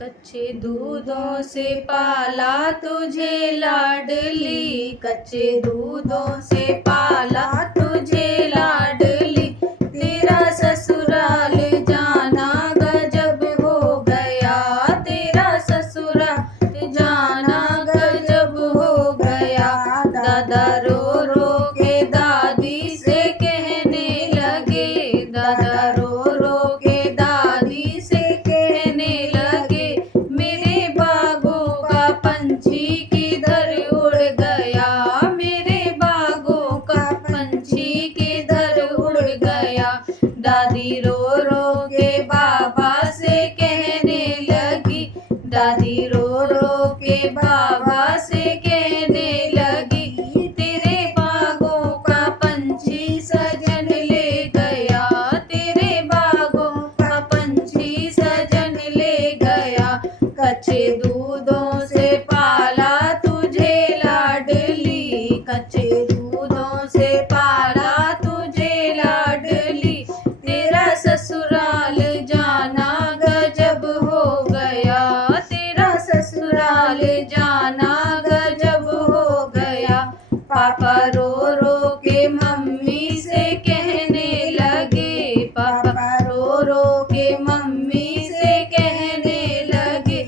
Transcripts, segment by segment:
कच्चे दूधों से पाला तुझे लाडली, कच्चे दूधों से पाला तुझे लाडली। तेरा ससुराल जाना गजब हो गया, तेरा ससुराल जाना गजब हो गया। दादा रो रो के दादी से कहने लगे, दादा रो रो के दादी से कहने लगे, मेरे बागों का पंछी किधर उड़ गया, मेरे बागों का पंछी किधर उड़ गया। दादी रो रो के बाबा से कहने लगी, दादी रो रो के बाबा से कहने लगी, तेरे बागों का पंछी सजन ले गया, तेरे बागों का पंछी सजन ले गया। कच्चे दूधों से पाला तुझे लाडली, कच्चे दूधों से पाला तुझे लाडली। तेरा ससुराल जाना गजब हो गया, तेरा ससुराल जाना गजब हो गया। पापा रो रो के मम्मी से कहने लगे, पापा रो रो के मम्मी से कहने लगे,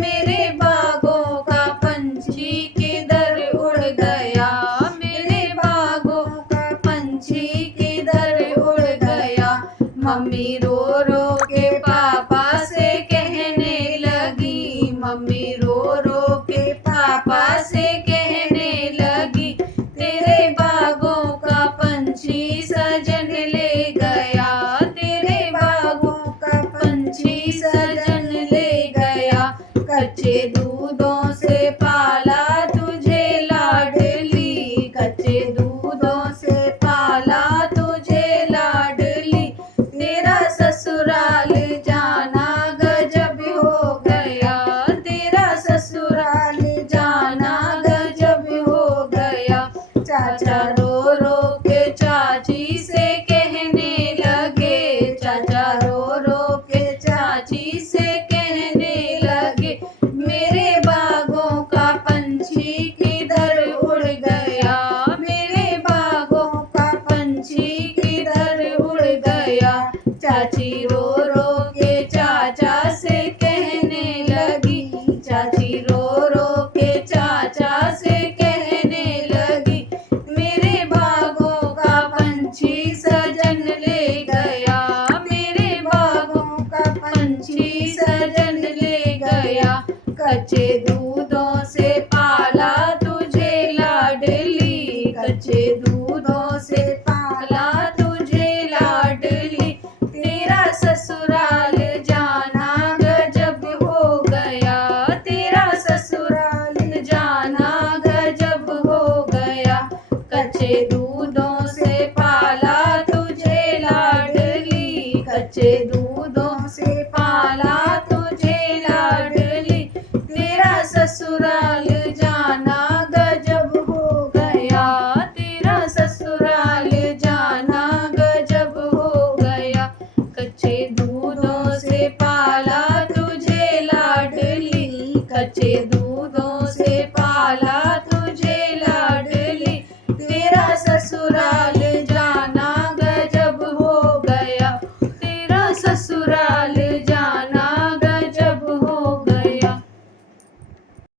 मेरे बागों का पंछी किधर उड़ गया, मेरे बागों का पंछी किधर उड़ गया। मम्मी रो रो के पापा से कहने लगी, मम्मी रो रो के पापा से कहने लगी, तेरे बागों का पंछी सजन ले गया, तेरे बागों का पंछी सजन ले गया। कच्चे दूधों से पाला तुझे लाडली, कच्चे दूधों से पाला तुझे लाडली। तेरा ससुराल जाना गजब हो गया, तेरा ससुराल जाना गजब हो गया। चाचा रो रो के चाची से कहने लगे, चाचा रो रो के चाची से कहने लगे, मेरे बागों का पंछी किधर उड़ गया, मेरे बागों का पंछी किधर उड़ गया। चाची रो रो के चाचा से कहने लगी, चाची रो रो के चाचा से कहने लगी, मेरे बागों का पंछी सजन ले गया, मेरे बागों का पंछी सजन ले गया। कच्चे दूधों से पाला तुझे लाडली, कच्चे दूधों से पाला तुझे लाडली। तेरा ससुराल जाना गजब हो गया, तेरा ससुराल जाना गजब हो गया। कच्चे दूधों से पाला तुझे लाडली, कच्चे दूधों से पाला तुझे लाडली। तेरा ससुराल जाना गजब हो गया, तेरा ससुराल जाना गजब हो गया। कच्चे दूधों से पाला तुझे लाडली, कच्चे